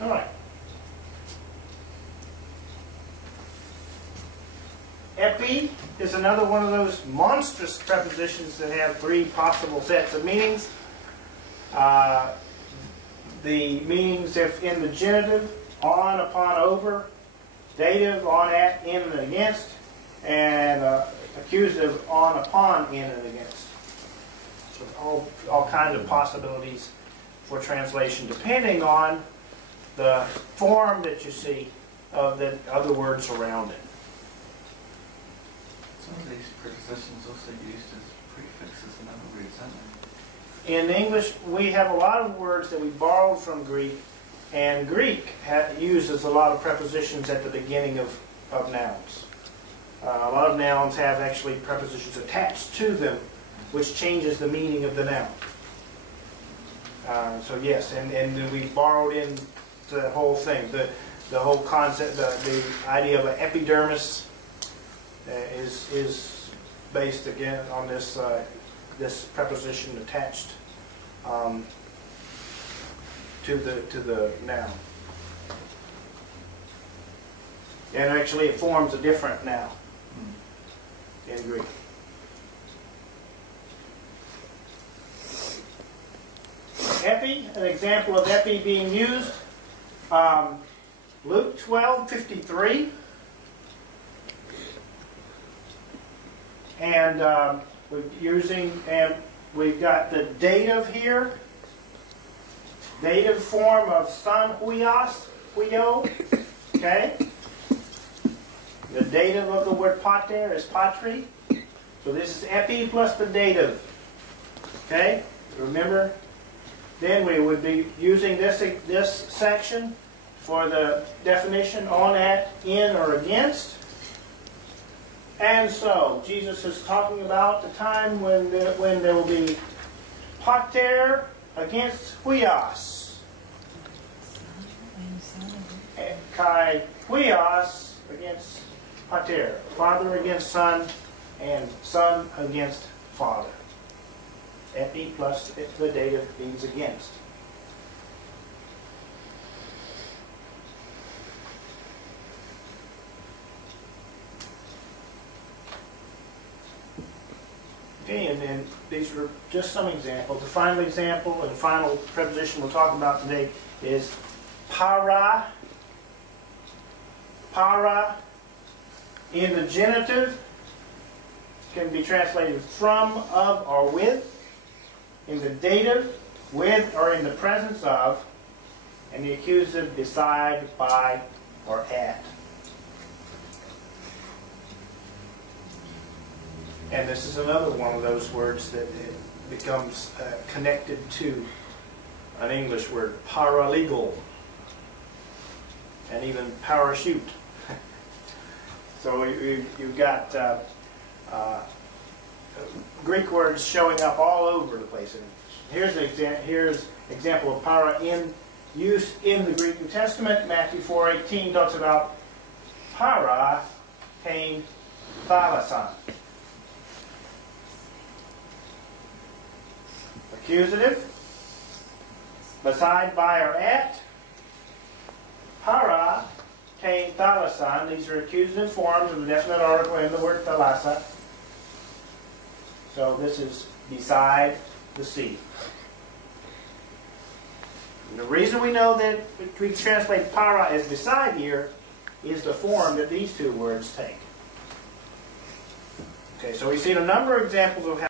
All right. Epi is another one of those monstrous prepositions that have three possible sets of meanings. The meanings, if in the genitive, on, upon, over, dative, on, at, in, and against, and accusative, on, upon, in, and against. So all kinds of possibilities for translation, depending on the form that you see of the words around it. Some of these prepositions also used as prefixes in other words, aren't they? In English, we have a lot of words that we borrowed from Greek, and Greek uses a lot of prepositions at the beginning of nouns. A lot of nouns have actually prepositions attached to them, which changes the meaning of the noun. So yes, and we borrowed in the whole thing, the whole concept, the idea of an epidermis is based again on this this preposition attached to the noun, and actually it forms a different noun in Greek. Epi, an example of epi being used, Luke 12:53, and we've got the dative here, dative form of son huios, okay? The dative of the word pater is patri, so this is epi plus the dative, okay? Remember? Then we would be using this section for the definition on, at, in, or against. And so, Jesus is talking about the time when there will be pater against huios. Kai huios against pater. Father against son, and son against father. Epi plus the dative means against. Okay, and these are just some examples. The final example and final preposition we'll talk about today is para. Para in the genitive can be translated from, of, or with. In the dative, with or in the presence of, and the accusative, beside, by, or at. And this is another one of those words that becomes connected to an English word, paralegal, and even parachute. So you've got Greek words showing up all over the place. And here's example of para in use in the Greek New Testament. Matthew 4:18 talks about para pain thalason. Accusative, beside, by, or at. Para pain thalason. These are accusative forms of the definite article in the word thalassa. So this is beside the sea. And the reason we know that we translate para as beside here is the form that these two words take. Okay, so we've seen a number of examples of how